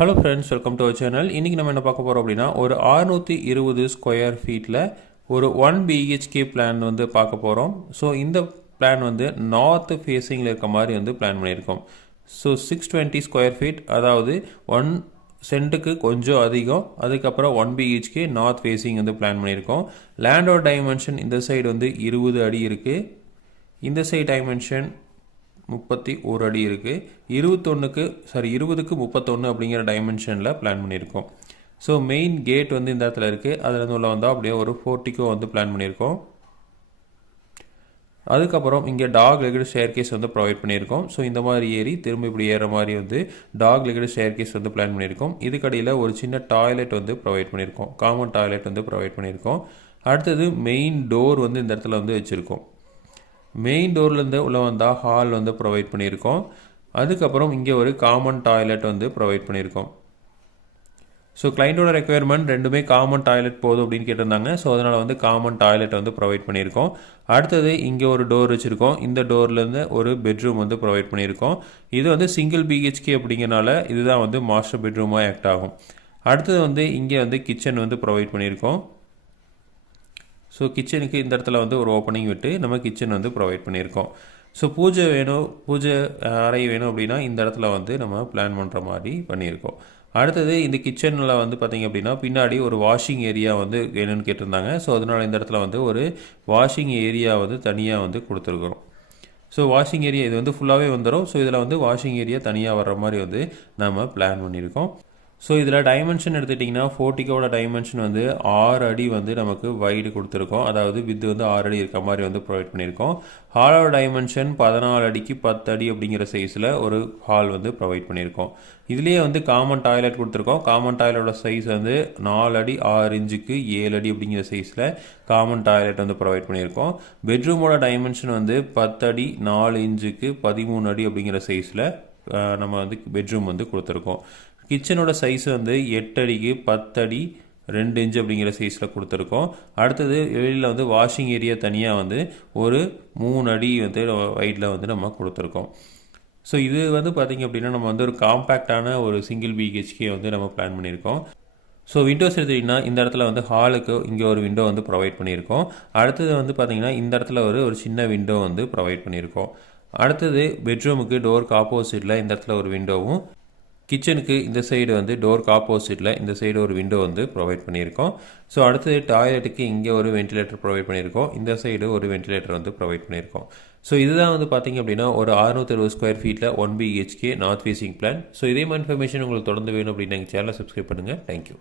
Hello friends welcome to our channel இன்றைக்கி நம்ம என்ன பார்க்க போகிறோம் அப்படின்னா ஒரு 620 இருபது ஸ்கொயர் ஃபீட்டில் ஒரு ஒன் பிஹெச்கே பிளான் வந்து பார்க்க போகிறோம் ஸோ இந்த பிளான் வந்து நார்த் ஃபேஸிங்கில் இருக்க மாதிரி வந்து பிளான் பண்ணியிருக்கோம். So six twenty square feet அதாவது ஒன் சென்ட்டுக்கு கொஞ்சம் அதிகம். அதுக்கப்புறம் ஒன் பிஹெச்கே நார்த் ஃபேஸிங் வந்து பிளான் பண்ணியிருக்கோம். லேண்டோட டைமென்ஷன் இந்த சைடு வந்து இருபது அடி இருக்குது இந்த சைடு டைமென்ஷன் முப்பத்தி ஒரு அடி இருக்குது இருபத்தொன்றுக்கு சாரி இருபதுக்கு முப்பத்தொன்று அப்படிங்கிற டைமென்ஷனில் பிளான் பண்ணியிருக்கோம். ஸோ மெயின் கேட் வந்து இந்த இடத்துல இருக்குது அதுலேருந்து உள்ள வந்தால் அப்படியே ஒரு ஃபோர்ட்டிக்கோ வந்து பிளான் பண்ணியிருக்கோம். அதுக்கப்புறம் இங்கே டாக் லெகடு ஷேர் கேஸ் வந்து ப்ரொவைட் பண்ணியிருக்கோம். ஸோ இந்த மாதிரி ஏறி திரும்ப இப்படி ஏற மாதிரி வந்து டாக் லெகடு ஷேர் கேஸ் வந்து பிளான் பண்ணியிருக்கோம். இதுக்கடியில் ஒரு சின்ன டாய்லெட் வந்து ப்ரொவைட் பண்ணியிருக்கோம். காமன் டாய்லெட் வந்து ப்ரொவைட் பண்ணியிருக்கோம். அடுத்தது மெயின் டோர் வந்து இந்த இடத்துல வந்து வச்சுருக்கோம். மெயின் டோர்லேருந்து உள்ளே வந்தால் ஹால் வந்து ப்ரொவைட் பண்ணியிருக்கோம். அதுக்கப்புறம் இங்கே ஒரு காமன் டாய்லெட் வந்து ப்ரொவைட் பண்ணியிருக்கோம். ஸோ கிளைண்ட்டோட ரெக்குயர்மெண்ட் ரெண்டுமே காமன் டாய்லெட் போதும் அப்படின்னு கேட்டிருந்தாங்க. ஸோ அதனால் வந்து காமன் டாய்லெட் வந்து ப்ரொவைட் பண்ணியிருக்கோம். அடுத்தது இங்கே ஒரு டோர் வச்சுருக்கோம். இந்த டோர்லேருந்து ஒரு பெட்ரூம் வந்து ப்ரொவைட் பண்ணியிருக்கோம். இது வந்து சிங்கிள் பிஹெச்கே அப்படிங்கிறனால இதுதான் வந்து மாஸ்டர் பெட்ரூமாக ஆக்ட் ஆகும். அடுத்தது வந்து இங்கே வந்து கிச்சன் வந்து ப்ரொவைட் பண்ணியிருக்கோம். ஸோ கிச்சனுக்கு இந்த இடத்துல வந்து ஒரு ஓப்பனிங் விட்டு நம்ம கிச்சன் வந்து ப்ரொவைட் பண்ணியிருக்கோம். ஸோ பூஜை வேணும் பூஜை அறை வேணும் அப்படின்னா இந்த இடத்துல வந்து நம்ம பிளான் பண்ணுற மாதிரி பண்ணியிருக்கோம். அடுத்தது இந்த கிச்சனில் வந்து பார்த்திங்க அப்படின்னா பின்னாடி ஒரு வாஷிங் ஏரியா வந்து வேணும்னு கேட்டிருந்தாங்க. ஸோ அதனால் இந்த இடத்துல வந்து ஒரு வாஷிங் ஏரியா வந்து தனியாக வந்து கொடுத்துருக்குறோம். ஸோ வாஷிங் ஏரியா இது வந்து ஃபுல்லாகவே வந்துடும் ஸோ இதில் வந்து வாஷிங் ஏரியா தனியாக வர்ற மாதிரி வந்து நம்ம பிளான் பண்ணியிருக்கோம். ஸோ இதில் டைமென்ஷன் எடுத்துட்டிங்கன்னா ஃபோர்ட்டிக்கோட டைமென்ஷன் வந்து ஆறு அடி வந்து நமக்கு வைடு கொடுத்துருக்கோம். அதாவது வித்து வந்து ஆறு அடி இருக்க மாதிரி வந்து ப்ரொவைட் பண்ணியிருக்கோம். ஹாலோட டைமென்ஷன் பதினாலு அடிக்கு பத்து அடி அப்படிங்கிற சைஸில் ஒரு ஹால் வந்து ப்ரொவைட் பண்ணியிருக்கோம். இதுலேயே வந்து காமன் டாய்லெட் கொடுத்துருக்கோம். காமன் டாய்லெட்டோட சைஸ் வந்து நாலு அடி ஆறு இன்ச்சுக்கு ஏழு அடி அப்படிங்கிற சைஸில் காமன் டாய்லெட் வந்து ப்ரொவைட் பண்ணியிருக்கோம். பெட்ரூமோட டைமென்ஷன் வந்து பத்து அடி நாலு இன்ச்சுக்கு பதிமூணு அடி அப்படிங்கிற சைஸில் நம்ம வந்து பெட்ரூம் வந்து கொடுத்துருக்கோம். கிச்சனோட சைஸ் வந்து எட்டு அடிக்கு பத்தடி ரெண்டு இன்ச் அப்படிங்கிற சைஸில் கொடுத்துருக்கோம். அடுத்தது வெளியில் வந்து வாஷிங் ஏரியா தனியாக வந்து ஒரு மூணு அடி வந்து வைட்டில் வந்து நம்ம கொடுத்துருக்கோம். ஸோ இது வந்து பார்த்திங்க அப்படின்னா நம்ம வந்து ஒரு காம்பேக்டான ஒரு சிங்கிள் பிஹெச்கே வந்து நம்ம பிளான் பண்ணியிருக்கோம். ஸோ விண்டோஸ் எடுத்துக்கிட்டிங்கன்னா இந்த இடத்துல வந்து ஹாலுக்கு இங்கே ஒரு விண்டோ வந்து ப்ரொவைட் பண்ணியிருக்கோம். அடுத்தது வந்து பார்த்திங்கன்னா இந்த இடத்துல ஒரு ஒரு சின்ன விண்டோ வந்து ப்ரொவைட் பண்ணியிருக்கோம். அடுத்தது பெட்ரூமுக்கு டோருக்கு ஆப்போசிட்டில் இந்த இடத்துல ஒரு விண்டோவும் கிச்சனுக்கு இந்த சைடு வந்து டோருக்கு ஆப்போசிட்டில் இந்த சைடு ஒரு விண்டோ வந்து ப்ரொவைட் பண்ணியிருக்கோம். ஸோ அடுத்தது டாய்லெட்டுக்கு இங்கே ஒரு வென்டிலேட்டர் ப்ரொவைட் பண்ணியிருக்கோம். இந்த சைடு ஒரு வென்டிலேட்டர் வந்து ப்ரொவைட் பண்ணியிருக்கோம். ஸோ இதுதான் வந்து பார்த்திங்க அப்படின்னா ஒரு அறுநூத்தி அறுபது ஸ்கொயர் ஃபீட்டில் one BHK north facing plan so இதே மாதிரி இன்ஃபர்மேஷன் உங்களுக்கு தொடர்ந்து வேணும் அப்படின்னு எங்கள் சேனலை சப்ஸ்கிரைப் பண்ணுங்கள் தேங்க்யூ